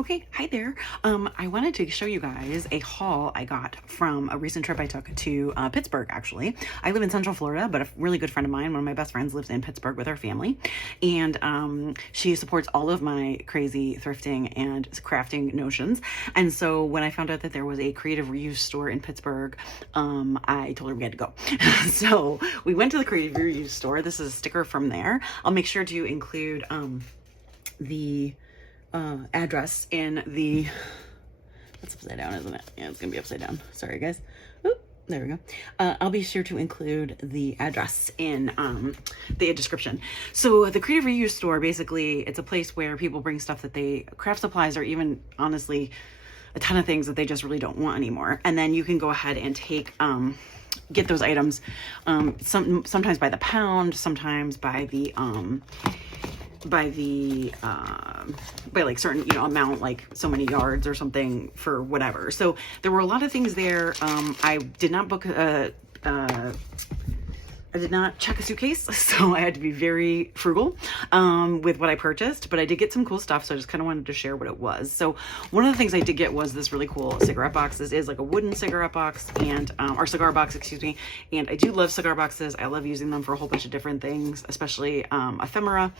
Okay, hi there. I wanted to show you guys a haul I got from a recent trip I took to Pittsburgh, actually. I live in Central Florida, but a really good friend of mine, one of my best friends, lives in Pittsburgh with her family. And she supports all of my crazy thrifting and crafting notions. And so when I found out that there was a creative reuse store in Pittsburgh, I told her we had to go. So we went to the creative reuse store. This is a sticker from there. I'll make sure to include the address in the, that's upside down, isn't it? Yeah, it's gonna be upside down. Sorry guys. Oop, there we go. I'll be sure to include the address in the description. So the creative reuse store, basically it's a place where people bring stuff that they, craft supplies, or even honestly a ton of things that they just really don't want anymore, and then you can go ahead and take get those items sometimes by the pound, sometimes by the by like certain, you know, amount, like so many yards or something for whatever. So there were a lot of things there. I did not book I did not check a suitcase, so I had to be very frugal with what I purchased, but I did get some cool stuff, so I just kind of wanted to share what it was. So one of the things I did get was this really cool cigarette box. This is like a wooden cigarette box, and or cigar box, excuse me. And I do love cigar boxes. I love using them for a whole bunch of different things, especially ephemera,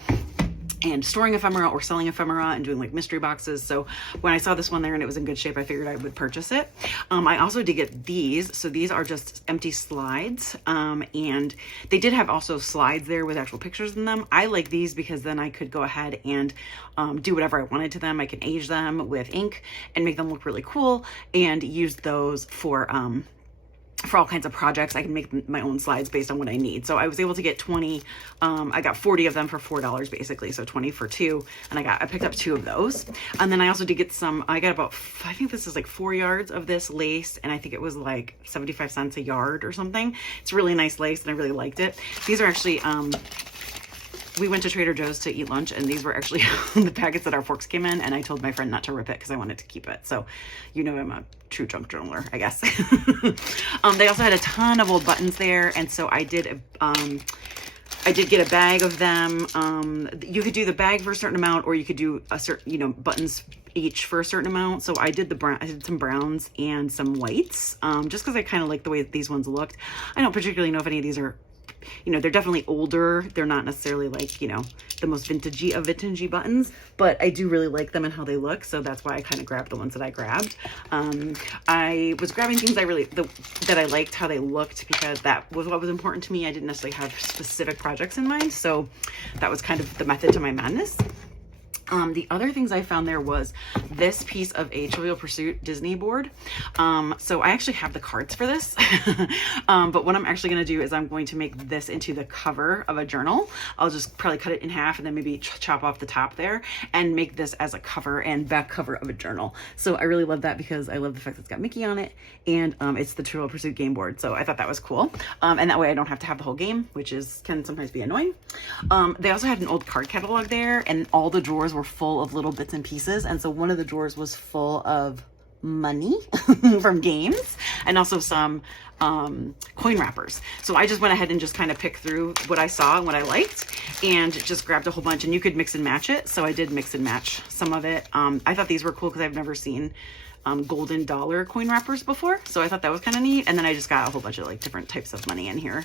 and storing ephemera or selling ephemera and doing like mystery boxes. So when I saw this one there and it was in good shape, I figured I would purchase it. I also did get these. So these are just empty slides. And they did have also slides there with actual pictures in them. I like these because then I could go ahead and do whatever I wanted to them. I can age them with ink and make them look really cool, and use those for all kinds of projects. I can make my own slides based on what I need. So I was able to get 20, I got 40 of them for $4 basically. So 20 for two. And I picked up 2 of those. And then I also did get some, I got about, I think this is like 4 yards of this lace. And I think it was like 75 cents a yard or something. It's really nice lace and I really liked it. These are actually, we went to Trader Joe's to eat lunch, and these were actually the packets that our forks came in, and I told my friend not to rip it because I wanted to keep it. So, you know, I'm a true junk journaler, I guess. They also had a ton of old buttons there, and so I did get a bag of them. You could do the bag for a certain amount, or you could do a certain, you know, buttons each for a certain amount. So I did I did some browns and some whites, just because I kind of like the way these ones looked. I don't particularly know if any of these are, you know, they're definitely older. They're not necessarily like, you know, the most vintagey of vintagey buttons, but I do really like them and how they look. So that's why I kind of grabbed the ones that I grabbed. I was grabbing things that I liked how they looked, because that was what was important to me. I didn't necessarily have specific projects in mind. So that was kind of the method to my madness. The other things I found there was this piece of a Trivial Pursuit Disney board. So I actually have the cards for this, but what I'm actually going to do is I'm going to make this into the cover of a journal. I'll just probably cut it in half and then maybe chop off the top there and make this as a cover and back cover of a journal. So I really love that because I love the fact that it's got Mickey on it, and it's the Trivial Pursuit game board. So I thought that was cool. And that way I don't have to have the whole game, which can sometimes be annoying. They also had an old card catalog there, and all the drawers were full of little bits and pieces. And so one of the drawers was full of money from games, and also some coin wrappers. So I just went ahead and just kind of picked through what I saw and what I liked, and just grabbed a whole bunch, and you could mix and match it. So I did mix and match some of it. I thought these were cool because I've never seen golden dollar coin wrappers before, so I thought that was kind of neat. And then I just got a whole bunch of like different types of money in here,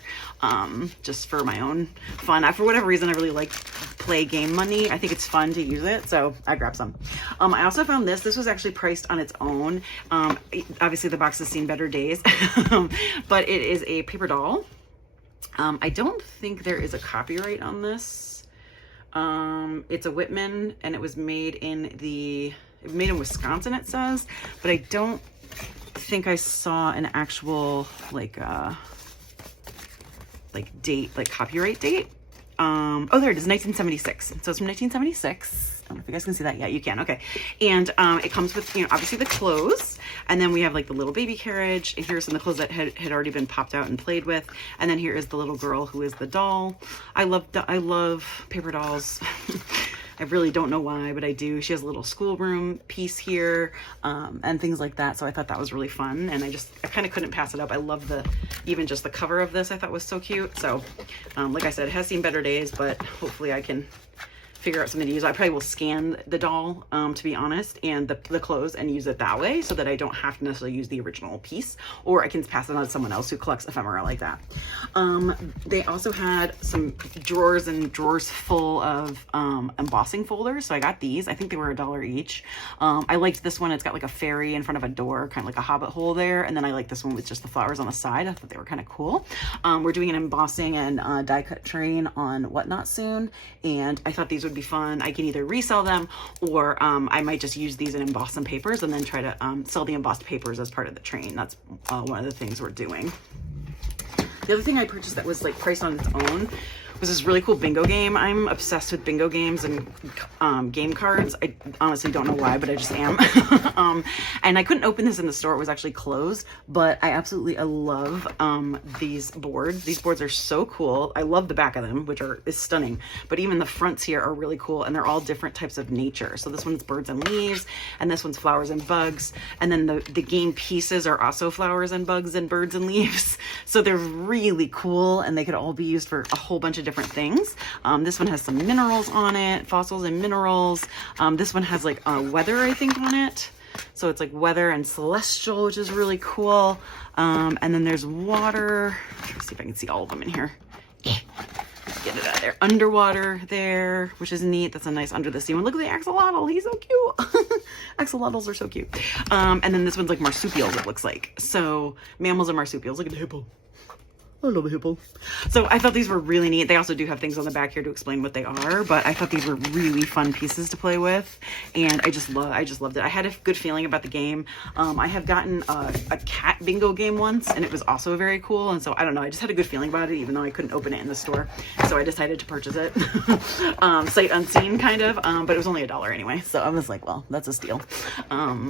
just for my own fun. For whatever reason, I really like play game money. I think it's fun to use it, so I grabbed some. I also found this was actually priced on its own. Obviously the box has seen better days, but it is a paper doll. I don't think there is a copyright on this. It's a Whitman, and it was made in Wisconsin, it says, but I don't think I saw an actual like date, like copyright date. Oh, there it is, 1976. So it's from 1976. I don't know if you guys can see that. Yeah, you can. Okay. And it comes with, you know, obviously the clothes, and then we have like the little baby carriage, and here's some of the clothes that had already been popped out and played with, and then here is the little girl who is the doll. I love paper dolls. I really don't know why, but I do. She has a little schoolroom piece here, and things like that. So I thought that was really fun, and I kind of couldn't pass it up. I love even just the cover of this I thought was so cute. So like I said, it has seen better days, but hopefully I can figure out something to use. I probably will scan the doll, to be honest, and the clothes, and use it that way so that I don't have to necessarily use the original piece, or I can pass it on to someone else who collects ephemera like that. They also had some drawers and drawers full of embossing folders. So I got these. I think they were $1 each. I liked this one. It's got like a fairy in front of a door, kind of like a hobbit hole there. And then I like this one with just the flowers on the side. I thought they were kind of cool. We're doing an embossing and die cut train on Whatnot soon, and I thought these would be fun. I can either resell them, or I might just use these and emboss some papers and then try to sell the embossed papers as part of the train. That's one of the things we're doing. The other thing I purchased that was like priced on its own was this really cool bingo game. I'm obsessed with bingo games and game cards. I honestly don't know why, but I just am. And I couldn't open this in the store. It was actually closed, but I absolutely love these boards. These boards are so cool. I love the back of them, which is stunning, but even the fronts here are really cool, and they're all different types of nature. So this one's birds and leaves, and this one's flowers and bugs. And then the game pieces are also flowers and bugs and birds and leaves. So they're really cool, and they could all be used for a whole bunch of different things. This one has some minerals on it, fossils and minerals. This one has like weather, I think, on it. So it's like weather and celestial, which is really cool. And then there's water. Let's see if I can see all of them in here. Get it out of there. Underwater there, which is neat. That's a nice under the sea one. Look at the axolotl. He's so cute. Axolotls are so cute. And then this one's like marsupials, it looks like. So mammals and marsupials. Look at the hippo. I love a hippo. So I thought these were really neat. They also do have things on the back here to explain what they are, but I thought these were really fun pieces to play with, and I just loved it. I had a good feeling about the game. I have gotten a cat bingo game once, and it was also very cool, and so I don't know, I just had a good feeling about it, even though I couldn't open it in the store. So I decided to purchase it sight unseen, kind of, but it was only $1 anyway, so I was like, well, that's a steal.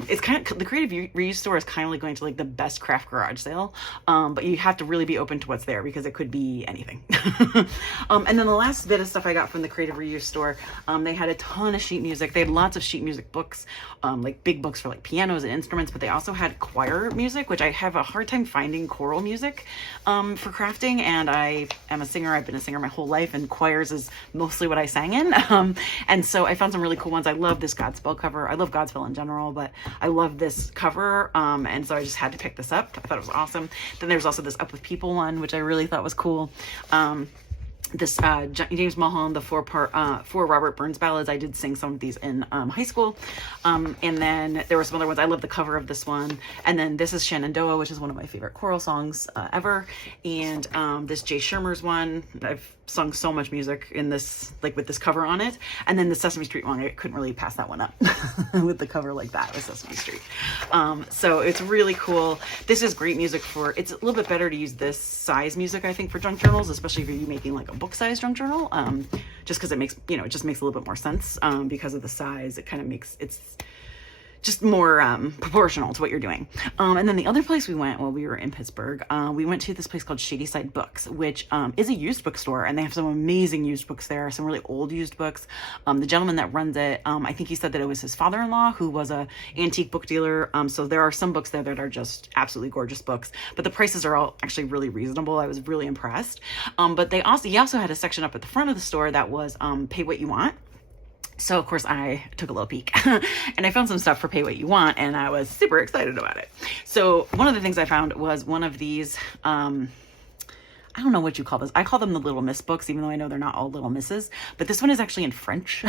It's kind of, the creative reuse store is kind of like going to like the best craft garage sale, but you have to really be open to what's there, because it could be anything. And then the last bit of stuff I got from the creative reuse store, they had a ton of sheet music. They had lots of sheet music books, like big books for like pianos and instruments, but they also had choir music, which I have a hard time finding choral music for crafting, and I am a singer. I've been a singer my whole life, and choirs is mostly what I sang in. And so I found some really cool ones. I love this Godspell cover. I love Godspell in general, but I love this cover, and so I just had to pick this up. I thought it was awesome. Then there's also this Up With People one, which I really thought was cool. This James Mulholland, the four Robert Burns ballads. I did sing some of these in high school. And then there were some other ones. I love the cover of this one. And then this is Shenandoah, which is one of my favorite choral songs ever. And this Jay Shermer's one. I've sung so much music in this, like with this cover on it. And then the Sesame Street one, I couldn't really pass that one up with the cover like that with Sesame Street. So it's really cool. This is great music for, it's a little bit better to use this size music, I think, for junk journals, especially if you're making like a book size junk journal, just because it makes, it just makes a little bit more sense because of the size. It kind of makes, it's just more proportional to what you're doing. And then the other place we went while we were in Pittsburgh, we went to this place called Shady Side Books, which is a used bookstore, and they have some amazing used books there, some really old used books. The gentleman that runs it, I think he said that it was his father-in-law who was a antique book dealer. So there are some books there that are just absolutely gorgeous books, but the prices are all actually really reasonable. I was really impressed. But he also had a section up at the front of the store that was pay what you want. So of course I took a little peek and I found some stuff for pay what you want, and I was super excited about it. So one of the things I found was one of these, I don't know what you call this. I call them the Little Miss books, even though I know they're not all Little Misses, but this one is actually in French.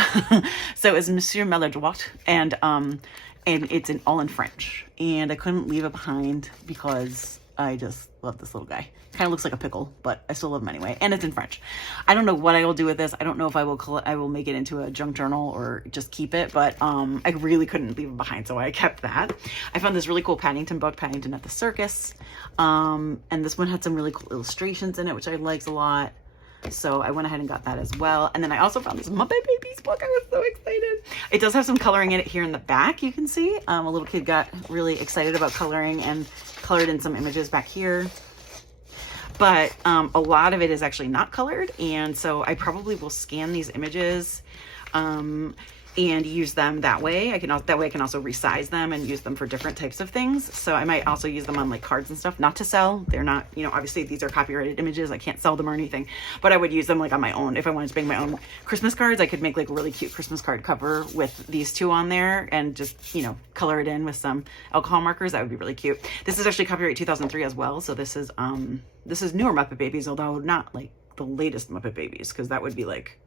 So it's Monsieur Maladroit, and it's all in French, and I couldn't leave it behind because I just love this little guy. Kind of looks like a pickle, but I still love him anyway. And it's in French. I don't know what I will do with this. I don't know if I will make it into a junk journal or just keep it, but I really couldn't leave it behind, so I kept that. I found this really cool Paddington book, Paddington at the Circus. And this one had some really cool illustrations in it, which I liked a lot. So I went ahead and got that as well. And then I also found this Muppet Babies book. I was so excited. It does have some coloring in it here in the back, you can see. A little kid got really excited about coloring and colored in some images back here. But a lot of it is actually not colored, and so I probably will scan these images. and use them that way. That way I can also resize them and use them for different types of things. So I might also use them on like cards and stuff, not to sell. They're not, you know, obviously these are copyrighted images. I can't sell them or anything, but I would use them like on my own. If I wanted to make my own Christmas cards, I could make like a really cute Christmas card cover with these two on there and just, you know, color it in with some alcohol markers. That would be really cute. This is actually copyright 2003 as well. So this is newer Muppet Babies, although not like the latest Muppet Babies, because that would be like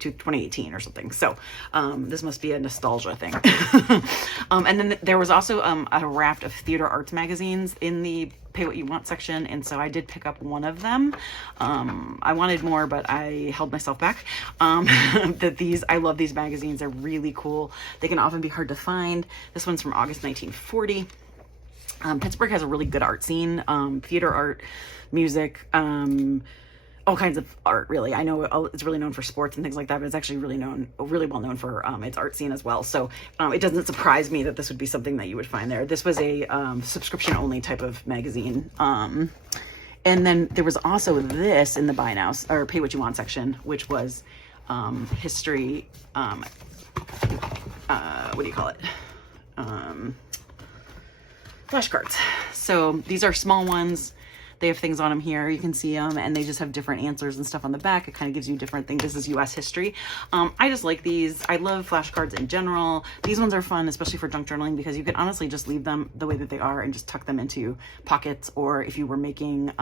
2018 or something. So this must be a nostalgia thing. And then there was also a raft of theater arts magazines in the pay what you want section, and so I did pick up one of them. I wanted more, but I held myself back. I love these magazines. They're really cool. They can often be hard to find. This one's from August 1940. Pittsburgh has a really good art scene, theater art, music, all kinds of art, really. I know it's really known for sports and things like that, but it's actually really well known for its art scene as well. So it doesn't surprise me that this would be something that you would find there. This was a subscription only type of magazine. And then there was also this in the buy now or pay what you want section, which was history. What do you call it? Flashcards. So these are small ones. They have things on them here. You can see them, and they just have different answers and stuff on the back. It kind of gives you different things. This is U.S. history. I just like these. I love flashcards in general. These ones are fun, especially for junk journaling, because you can honestly just leave them the way that they are and just tuck them into pockets. Or if you were making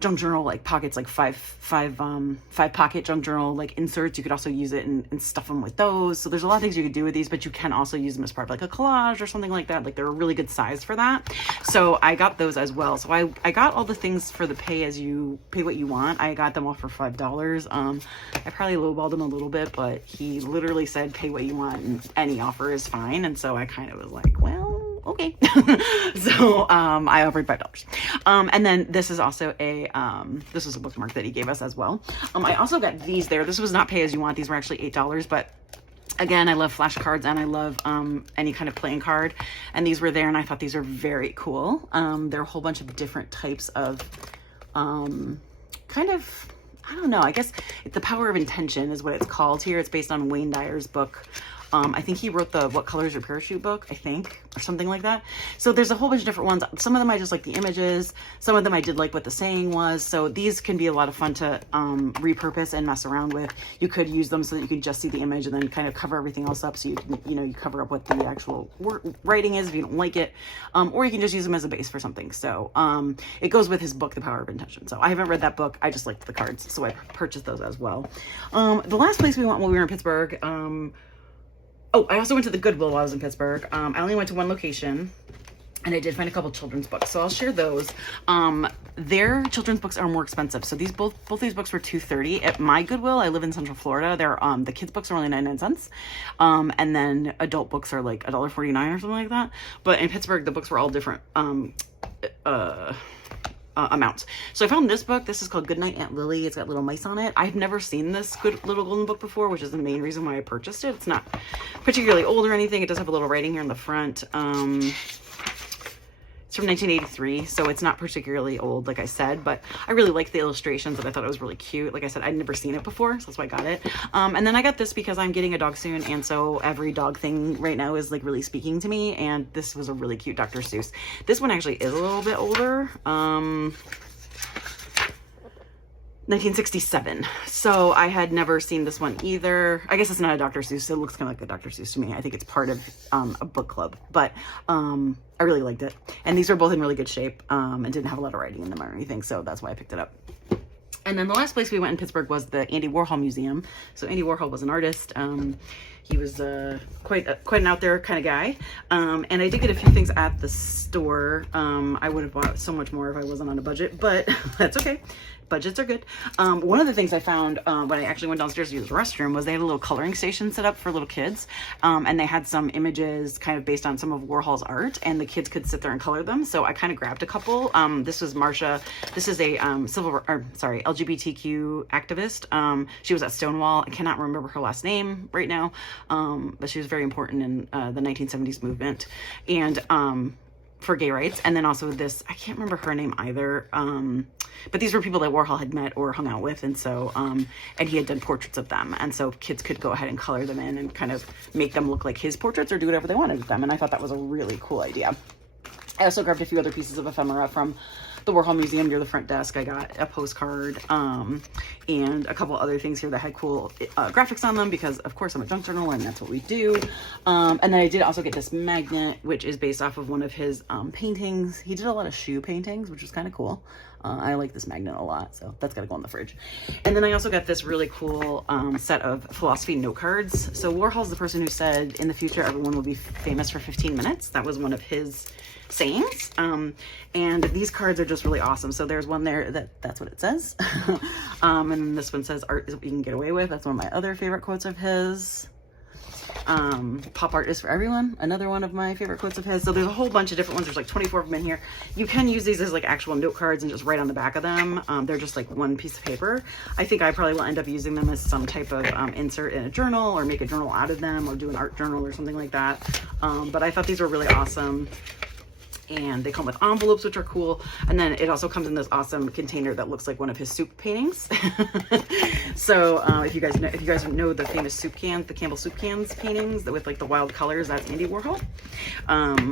junk journal like pockets, like five pocket junk journal like inserts, you could also use it and stuff them with those. So there's a lot of things you could do with these, but you can also use them as part of like a collage or something like that. Like they're a really good size for that. So I got those as well. So I got all the things for the pay what you want. I got them all for $5. I probably lowballed him a little bit, but he literally said pay what you want and any offer is fine. And so I kind of was like, well, okay. So I offered $5. And then this is also this was a bookmark that he gave us as well. I also got these there. This was not pay as you want. These were actually $8, but again, I love flashcards and I love any kind of playing card. And these were there, and I thought these are very cool. There are a whole bunch of different types of kind of, I don't know, I guess The Power of Intention is what it's called here. It's based on Wayne Dyer's book. I think he wrote the What Color Is Your Parachute book, I think, or something like that. So there's a whole bunch of different ones. Some of them I just like the images. Some of them I did like what the saying was. So these can be a lot of fun to repurpose and mess around with. You could use them so that you could just see the image and then kind of cover everything else up, so you can, you cover up what the actual writing is if you don't like it. Or you can just use them as a base for something. So it goes with his book, The Power of Intention. So I haven't read that book. I just liked the cards, so I purchased those as well. The last place we went when we were in Pittsburgh, I also went to the Goodwill while I was in Pittsburgh. I only went to one location, and I did find a couple children's books, so I'll share those. Their children's books are more expensive. So both these books were $2.30 at my Goodwill. I live in Central Florida. They're the kids' books are only 99 cents, and then adult books are like $1.49 or something like that. But in Pittsburgh, the books were all different amounts. So I found this book. This is called Goodnight Aunt Lily. It's got little mice on it. I've never seen this good little golden book before, which is the main reason why I purchased it. It's not particularly old or anything. It does have a little writing here in the front. It's from 1983, so it's not particularly old, like I said, but I really liked the illustrations and I thought it was really cute. Like I said, I'd never seen it before, so that's why I got it. And then I got this because I'm getting a dog soon, and so every dog thing right now is like really speaking to me, and this was a really cute Dr. Seuss. This one actually is a little bit older. 1967. So I had never seen this one either. I guess it's not a Dr. Seuss. It looks kind of like a Dr. Seuss to me. I think it's part of a book club, but I really liked it. And these are both in really good shape and didn't have a lot of writing in them or anything. So that's why I picked it up. And then the last place we went in Pittsburgh was the Andy Warhol Museum. So Andy Warhol was an artist. He was quite an out there kind of guy. And I did get a few things at the store. I would have bought so much more if I wasn't on a budget, but that's okay. Budgets are good. One of the things I found when I actually went downstairs to use the restroom was they had a little coloring station set up for little kids. And they had some images kind of based on some of Warhol's art, and the kids could sit there and color them. So I kind of grabbed a couple. This was Marsha. This is a LGBTQ activist. She was at Stonewall. I cannot remember her last name right now. But she was very important in the 1970s movement and for gay rights. And then also this, I can't remember her name either. but these were people that Warhol had met or hung out with. And so, and he had done portraits of them. And so kids could go ahead and color them in and kind of make them look like his portraits or do whatever they wanted with them. And I thought that was a really cool idea. I also grabbed a few other pieces of ephemera from the Warhol Museum near the front desk. I got a postcard and a couple other things here that had cool graphics on them because, of course, I'm a junk journal and that's what we do. And then I did also get this magnet, which is based off of one of his paintings. He did a lot of shoe paintings, which was kind of cool. I like this magnet a lot, so that's got to go in the fridge. And then I also got this really cool set of philosophy note cards. So Warhol's the person who said, in the future, everyone will be famous for 15 minutes. That was one of his sayings. And these cards are just really awesome. So there's one there that's what it says. And then this one says, art is what you can get away with. That's one of my other favorite quotes of his. Pop art is for everyone, another one of my favorite quotes of his. So there's a whole bunch of different ones. There's like 24 of them in here. You can use these as like actual note cards and just write on the back of them. They're just like one piece of paper. I think I probably will end up using them as some type of insert in a journal or make a journal out of them or do an art journal or something like that. But I thought these were really awesome. And they come with envelopes, which are cool. And then it also comes in this awesome container that looks like one of his soup paintings. So if you guys know the famous soup cans, the Campbell soup cans paintings with like the wild colors, that's Andy Warhol.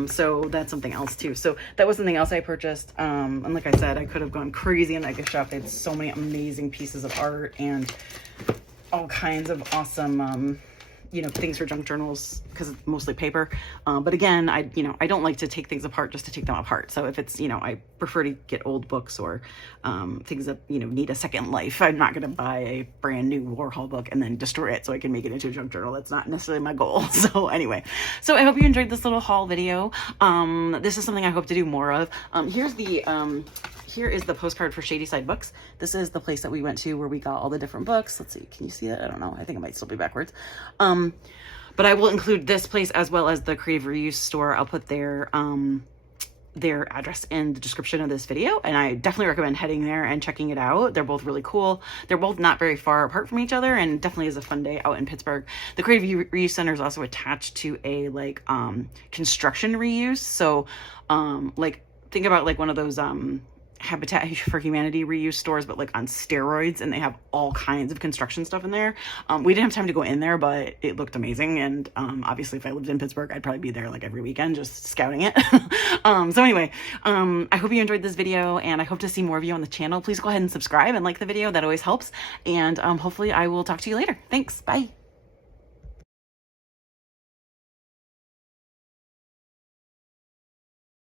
So that's something else too. So that was something else I purchased. And like I said, I could have gone crazy in that gift shop. They had so many amazing pieces of art and all kinds of awesome you know, things for junk journals because it's mostly paper. But again, I don't like to take things apart just to take them apart. So if it's, I prefer to get old books or things that, need a second life. I'm not going to buy a brand new Warhol book and then destroy it so I can make it into a junk journal. That's not necessarily my goal. So anyway, so I hope you enjoyed this little haul video. This is something I hope to do more of. Here is the postcard for Shady Side Books. This is the place that we went to where we got all the different books. Let's see, can you see that? I don't know. I think it might still be backwards. But I will include this place as well as the Creative Reuse store. I'll put their address in the description of this video, and I definitely recommend heading there and checking it out. They're both really cool. They're both not very far apart from each other, and definitely is a fun day out in Pittsburgh. The Creative Reuse Center is also attached to a construction reuse. So think about like one of those Habitat for Humanity reuse stores, but like on steroids, and they have all kinds of construction stuff in there. We didn't have time to go in there, but it looked amazing. And obviously if I lived in Pittsburgh, I'd probably be there like every weekend just scouting it. So anyway, I hope you enjoyed this video, and I hope to see more of you on the channel. Please go ahead and subscribe and like the video. That always helps. And hopefully I will talk to you later. Thanks. Bye.